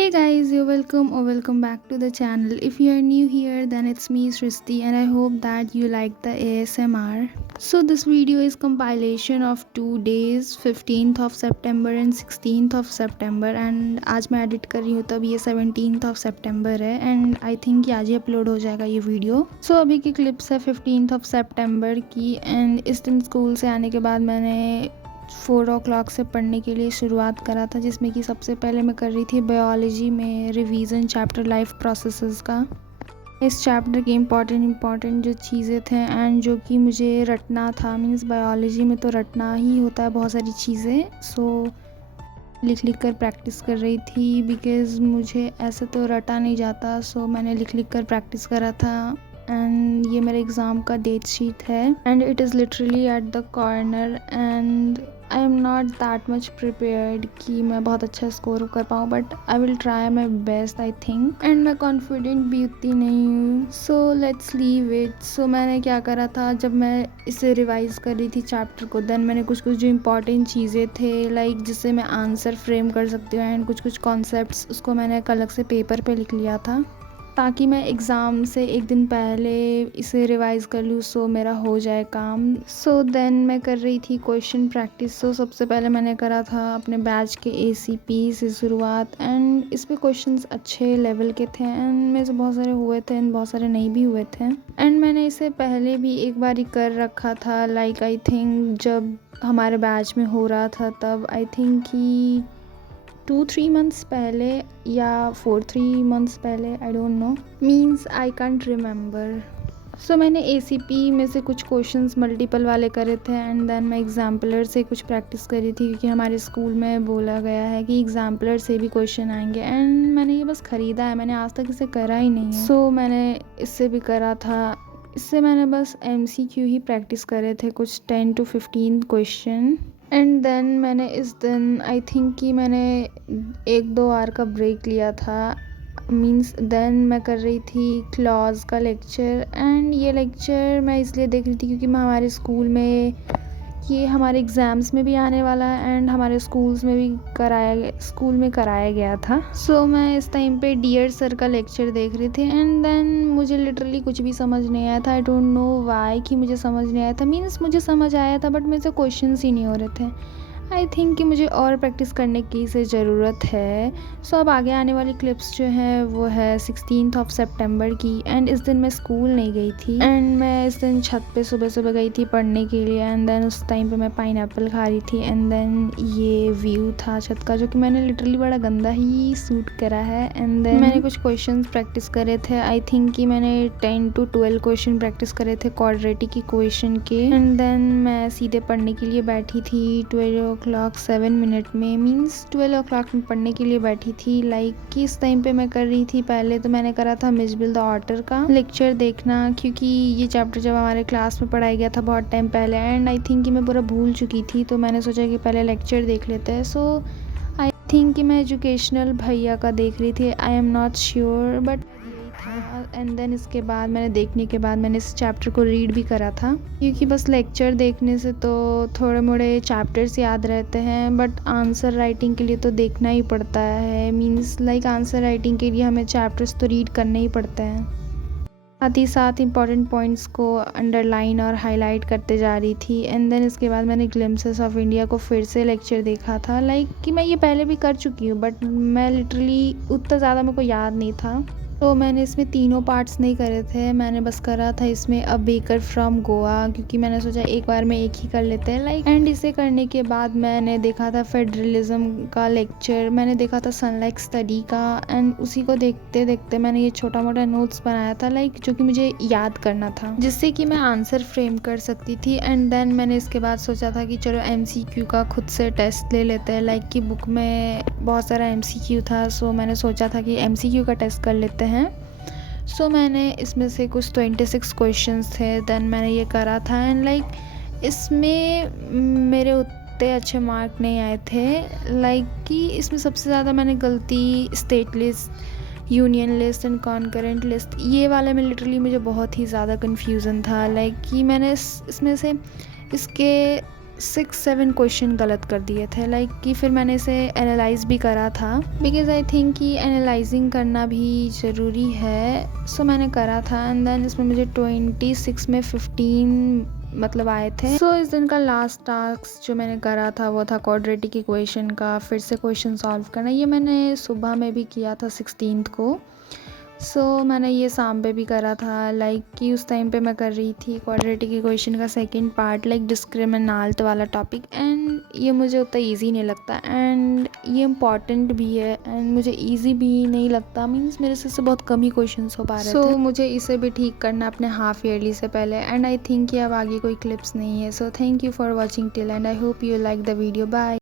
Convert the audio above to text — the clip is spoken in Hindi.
Hey guys, you're welcome or welcome back to the channel. If you are new here, then it's me Srishti and I hope that you like the ASMR. So this video is compilation of 2 days, 15th of September and 16th of September and आज मैं edit कर रही हूँ तब ये 17th of September है and I think ये आज ही upload हो जाएगा ये video. So अभी की clips है 15th of September की and इस दिन स्कूल से आने के बाद मैंने 4 o'clock से पढ़ने के लिए शुरुआत करा था, जिसमें कि सबसे पहले मैं कर रही थी बायोलॉजी में रिवीजन चैप्टर लाइफ प्रोसेसेस का। इस चैप्टर के इम्पॉर्टेंट जो चीज़ें थे एंड जो कि मुझे रटना था, मीन्स बायोलॉजी में तो रटना ही होता है बहुत सारी चीज़ें। सो लिख कर प्रैक्टिस कर रही थी बिकॉज़ मुझे ऐसे तो रटा नहीं जाता। सो मैंने लिख कर प्रैक्टिस करा था एंड ये मेरे एग्ज़ाम का डेट शीट है and it is literally at the corner and I am not that much prepared कि मैं बहुत अच्छा स्कोर कर पाऊँ, but I will try my best I think. And मैं कॉन्फिडेंट भी उतनी नहीं हूँ, सो लेट्स लीव इट। सो मैंने क्या करा था, जब मैं इसे रिवाइज कर रही थी चैप्टर को, देन मैंने कुछ जो इंपॉर्टेंट चीज़ें थे लाइक जिससे मैं आंसर फ्रेम कर सकती हूँ एंड कुछ कॉन्सेप्ट्स उसको मैंने एक अलग से पेपर पे लिख लिया था ताकि मैं एग्ज़ाम से एक दिन पहले इसे रिवाइज़ कर लूँ, सो मेरा हो जाए काम। सो देन मैं कर रही थी क्वेश्चन प्रैक्टिस। सो सबसे पहले मैंने करा था अपने बैच के ACP से शुरुआत एंड इस पे क्वेश्चंस अच्छे लेवल के थे एंड मेरे से बहुत सारे हुए थे एंड बहुत सारे नहीं भी हुए थे एंड मैंने इसे पहले भी एक बार ही कर रखा था, लाइक आई थिंक जब हमारे बैच में हो रहा था तब आई थिंक कि 2-3 मंथ्स पहले या 4-3 मंथ्स पहले, I don't know, means I can't remember. So मैंने ACP में से कुछ क्वेश्चंस मल्टीपल वाले करे थे एंड देन मैं एग्जाम्पलर से कुछ प्रैक्टिस करी थी क्योंकि हमारे स्कूल में बोला गया है कि एग्जाम्पलर से भी क्वेश्चन आएंगे एंड मैंने ये बस ख़रीदा है, मैंने आज तक इसे करा ही नहीं है। सो मैंने इससे भी करा था। इससे मैंने बस MCQ ही प्रैक्टिस करे थे, कुछ 10 to 15 क्वेश्चन एंड देन मैंने इस दिन आई थिंक कि मैंने 1-2 आवर का ब्रेक लिया था, मीन्स देन मैं कर रही थी क्लॉज का लेक्चर एंड ये लेक्चर मैं इसलिए देख रही थी क्योंकि मैं हमारे स्कूल में ये हमारे एग्ज़ाम्स में भी आने वाला है एंड हमारे स्कूल में कराया गया था। सो मैं इस टाइम पे डियर सर का लेक्चर देख रही थी एंड देन मुझे लिटरली कुछ भी समझ नहीं आया था। आई डोंट नो वाई कि मुझे समझ नहीं आया था, मीन्स मुझे समझ आया था बट मेरे से क्वेश्चंस ही नहीं हो रहे थे। आई थिंक कि मुझे और प्रैक्टिस करने की से ज़रूरत है। सो अब आगे आने वाली क्लिप्स जो है वो है 16th of September की एंड इस दिन मैं स्कूल नहीं गई थी एंड मैं इस दिन छत पे सुबह गई थी पढ़ने के लिए एंड देन उस टाइम पे मैं पाइनएप्पल खा रही थी एंड देन ये व्यू था छत का जो कि मैंने लिटरली बड़ा गंदा ही सूट करा है एंड देन मैंने कुछ क्वेश्चन प्रैक्टिस करे थे। आई थिंक कि मैंने 10 to 12 क्वेश्चन प्रैक्टिस करे थे क्वाड्रेटिक इक्वेशन के एंड देन मैं सीधे पढ़ने के लिए बैठी थी 12 o'clock 7 minute में, मीन्स 12 o'clock में पढ़ने के लिए बैठी थी। लाइक कि इस टाइम पे मैं कर रही थी, पहले तो मैंने करा था मिसबिल द ऑटर का लेक्चर देखना क्योंकि ये चैप्टर जब हमारे क्लास में पढ़ाया गया था बहुत टाइम पहले एंड आई थिंक कि मैं पूरा भूल चुकी थी, तो मैंने सोचा कि पहले लेक्चर देख लेते हैं। सो आई थिंक कि मैं एजुकेशनल भैया का देख रही थी, I am not sure but and then इसके बाद देखने के बाद मैंने इस चैप्टर को रीड भी करा था क्योंकि बस लेक्चर देखने से तो थोड़े मोड़े चैप्टर्स याद रहते हैं बट आंसर राइटिंग के लिए तो देखना ही पड़ता है, मींस लाइक आंसर राइटिंग के लिए हमें चैप्टर्स तो रीड करने ही पड़ते हैं। साथ ही साथ इंपॉर्टेंट पॉइंट्स को अंडरलाइन और हाईलाइट करते जा रही थी एंड देन इसके बाद मैंने ग्लिम्पसेस ऑफ इंडिया को फिर से लेक्चर देखा था। लाइक कि मैं ये पहले भी कर चुकी हूँ बट मैं लिटरली उतना ज़्यादा मेरे को याद नहीं था, तो मैंने इसमें तीनों पार्ट्स नहीं करे थे, मैंने बस करा था इसमें अ बेकर फ्रॉम गोवा क्योंकि मैंने सोचा एक बार में एक ही कर लेते हैं लाइक एंड इसे करने के बाद मैंने देखा था फेडरलिज्म का लेक्चर, मैंने देखा था सनलाइक स्टडी का एंड उसी को देखते देखते मैंने ये छोटा मोटा नोट्स बनाया था लाइक जो कि मुझे याद करना था जिससे कि मैं आंसर फ्रेम कर सकती थी एंड देन मैंने इसके बाद सोचा था कि चलो MCQ का खुद से टेस्ट ले लेते हैं, लाइक कि बुक में बहुत सारा MCQ था। सो मैंने सोचा था कि MCQ का टेस्ट कर लेते हैं। सो मैंने इसमें से कुछ 26 क्वेश्चंस थे, देन मैंने ये करा था एंड लाइक इसमें मेरे उतने अच्छे मार्क नहीं आए थे। लाइक कि इसमें सबसे ज़्यादा मैंने गलती state list, union list and concurrent list, ये वाले में लिटरली मुझे बहुत ही ज़्यादा कन्फ्यूज़न था। लाइक कि मैंने इसमें से इसके 6-7 क्वेश्चन गलत कर दिए थे, लाइक कि फिर मैंने इसे एनालाइज भी करा था, बिकॉज आई थिंक कि एनालाइजिंग करना भी ज़रूरी है। सो मैंने करा था एंड देन इसमें मुझे 26 में 15 मतलब आए थे। सो इस दिन का लास्ट टास्क जो मैंने करा था वो था क्वाड्रेटिक इक्वेशन का फिर से क्वेश्चन सॉल्व करना। ये मैंने सुबह में भी किया था 16 को। सो मैंने ये शाम पे भी करा था, लाइक कि उस टाइम पे मैं कर रही थी क्वाड्रेटिक इक्वेशन का सेकंड पार्ट, लाइक डिस्क्रिमिनाल्ट वाला टॉपिक, एंड ये मुझे उतना इजी नहीं लगता एंड ये इम्पॉर्टेंट भी है एंड मुझे इजी भी नहीं लगता, मीन्स मेरे से बहुत कम ही क्वेश्चंस हो पा रहे थे। मुझे इसे भी ठीक करना अपने हाफ ईयरली से पहले, एंड आई थिंक कि अब आगे कोई क्लिप्स नहीं है। So thank you for watching till end I hope you like the video. Bye.